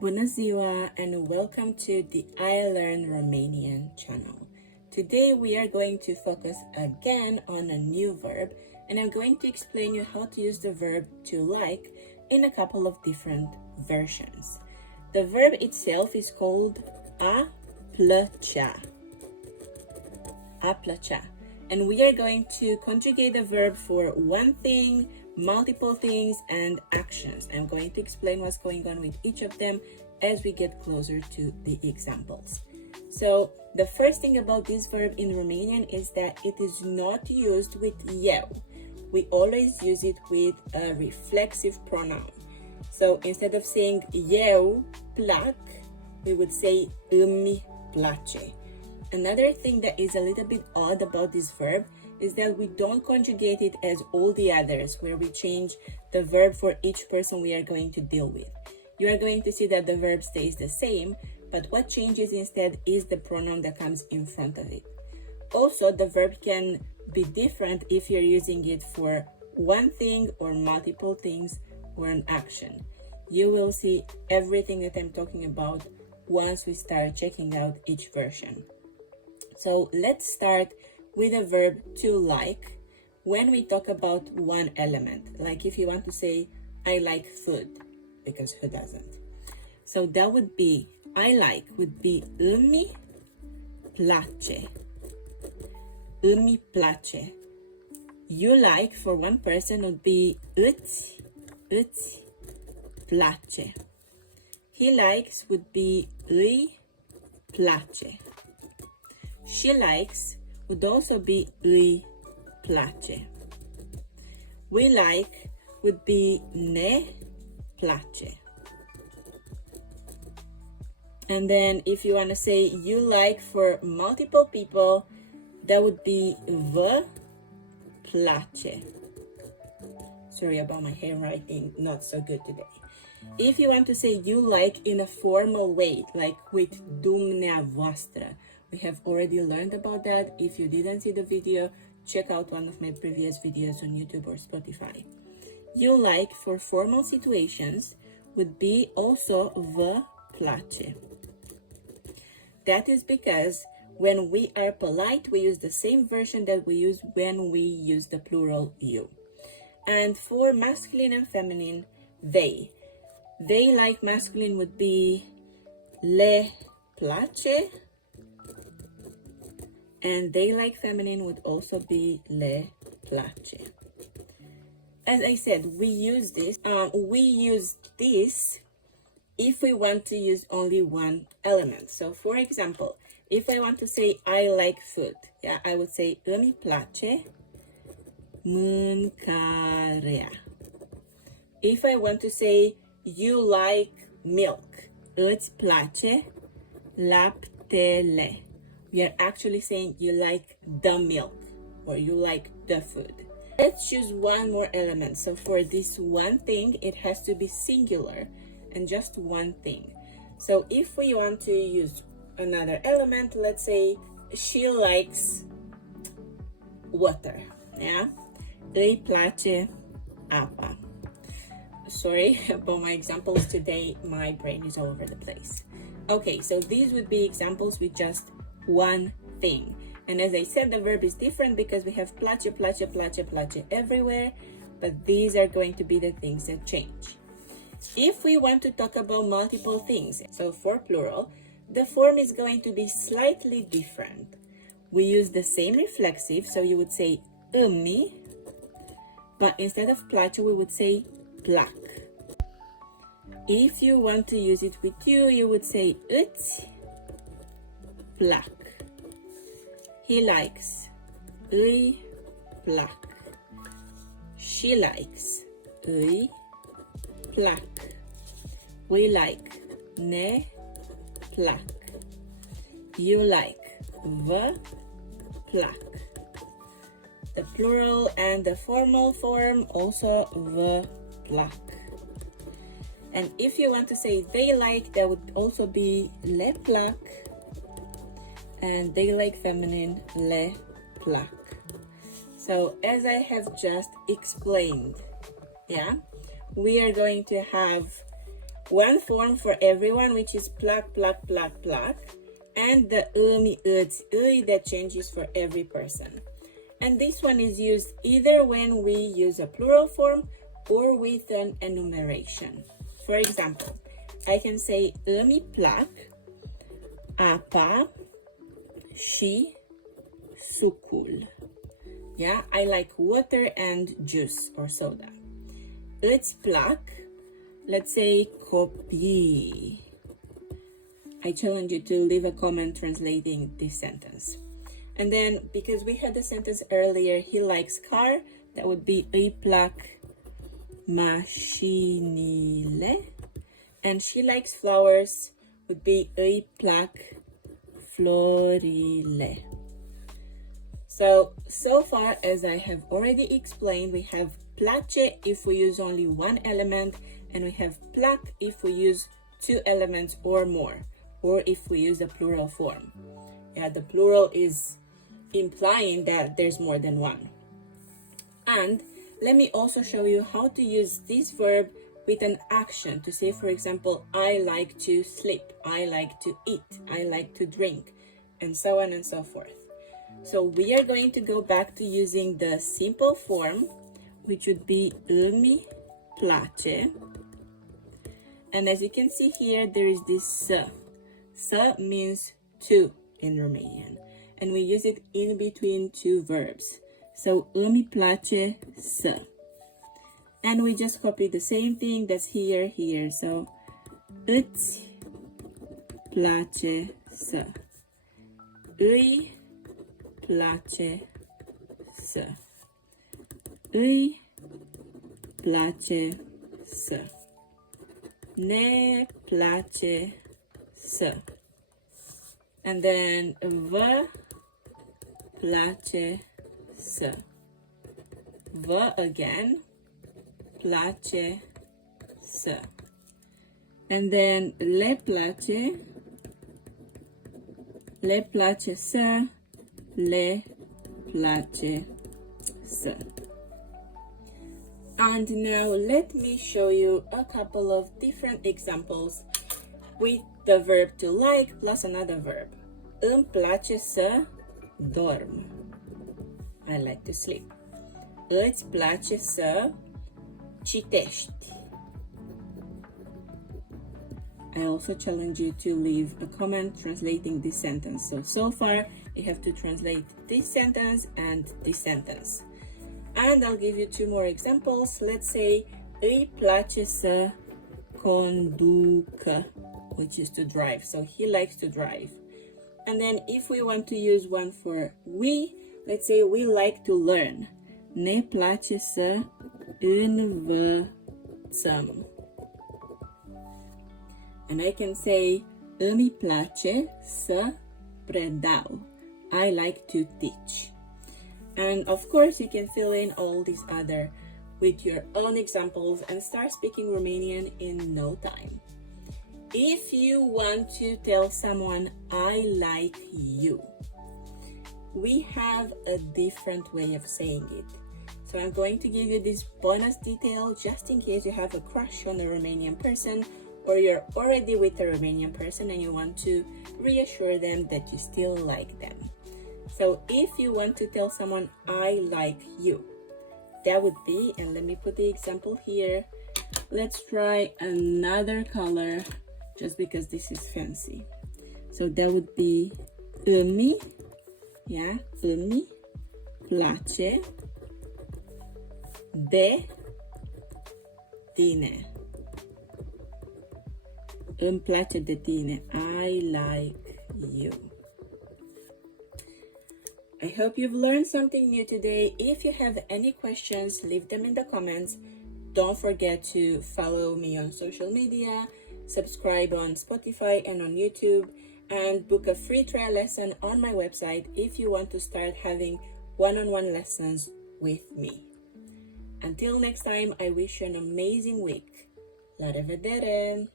Bună ziua and welcome to the I LEARN Romanian channel. Today we are going to focus again on a new verb, and I'm going to explain you how to use the verb to like in a couple of different versions. The verb itself is called A-plăcea. A-plăcea. And we are going to conjugate the verb for one thing, multiple things, and actions. I'm going to explain what's going on with each of them as we get closer to the examples. So the first thing about this verb in Romanian is that it is not used with eu. We always use it with a reflexive pronoun. So instead of saying eu plac, we would say îmi place. Another thing that is a little bit odd about this verb is that we don't conjugate it as all the others, where we change the verb for each person we are going to deal with. You are going to see that the verb stays the same, but what changes instead is the pronoun that comes in front of it. Also, the verb can be different if you're using it for one thing or multiple things or an action. You will see everything that I'm talking about once we start checking out each version. So let's start with a verb to like when we talk about one element. Like if you want to say, I like food, because who doesn't? So that would be, I like would be îmi place. Îmi place. You like for one person would be îți place. He likes would be îi place. She likes would also be îi place. We like would be ne place. And then if you want to say you like for multiple people, that would be vă place. Sorry about my handwriting, not so good today. If you want to say you like in a formal way, like with dumneavoastră, we have already learned about that. If you didn't see the video, check out one of my previous videos on YouTube or Spotify. You like for formal situations would be also vă place. That is because when we are polite, we use the same version that we use when we use the plural you. And for masculine and feminine, they like masculine would be le place, and they like feminine would also be le place. As I said, we use this if we want to use only one element. So for example, if I want to say I like food, I would say îmi place mâncarea. If I want to say you like milk, îți place laptele. We are actually saying you like the milk or you like the food. Let's choose one more element. So for this one thing, it has to be singular and just one thing. So if we want to use another element, let's say she likes water. Îi place apa. Sorry about my examples today, my brain is all over the place. Okay, so these would be examples with just one thing. And as I said, the verb is different because we have place, place, place, place everywhere, but these are going to be the things that change. If we want to talk about multiple things, so for plural, the form is going to be slightly different. We use the same reflexive, so you would say îmi, but instead of place, we would say plac. If you want to use it with you, you would say îți plac. He likes, îi plac. She likes, îi plac. We like, ne plac. You like, vă plac. The plural and the formal form also vă plac. And if you want to say they like, that would also be le plac. And they like feminine, le plac. So as I have just explained, we are going to have one form for everyone, which is plac, plac, plac, plac, and the îmi, îți, îi that changes for every person. And this one is used either when we use a plural form or with an enumeration. For example, I can say îmi plac apa și sucul. Yeah, I like water and juice or soda. Îți plac, let's say, copii. I challenge you to leave a comment translating this sentence. And then, because we had the sentence earlier, he likes car, that would be îi plac mașinile. And she likes flowers, would be îi plac florile. So far, as I have already explained, we have place if we use only one element, and we have plac if we use two elements or more, or if we use a plural form. Yeah, the plural is implying that there's more than one. And let me also show you how to use this verb with an action to say, for example, I like to sleep, I like to eat, I like to drink, and so on and so forth. So we are going to go back to using the simple form, which would be îmi place. And as you can see here, there is this să. Să means to in Romanian. And we use it in between two verbs. So îmi place să. And we just copy the same thing that's here. So îți place să. Îi place să. Îi place să. Ne place să. And then vă place să. Vă again place să. And then le place să. Le place să. And now let me show you a couple of different examples with the verb to like plus another verb. Îmi place să dorm. I like to sleep. Îți place să citești. I also challenge you to leave a comment translating this sentence. So far, you have to translate this sentence and this sentence. And I'll give you two more examples. Let's say, îi place să conducă, which is to drive. So he likes to drive. And then if we want to use one for we, let's say we like to learn. Ne place să învățăm. And I can say, îmi place să predau. I like to teach. And of course, you can fill in all these other with your own examples and start speaking Romanian in no time. If you want to tell someone, I like you, we have a different way of saying it. So I'm going to give you this bonus detail just in case you have a crush on a Romanian person, or you're already with a Romanian person and you want to reassure them that you still like them. So if you want to tell someone, I like you, that would be, and let me put the example here. Let's try another color just because this is fancy. So that would be îmi, yeah, îmi place de tine. Îmi place de tine. I like you. I hope you've learned something new today. If you have any questions, leave them in the comments. Don't forget to follow me on social media, subscribe on Spotify and on YouTube, and book a free trial lesson on my website if you want to start having one-on-one lessons with me. Until next time, I wish you an amazing week. La revedere!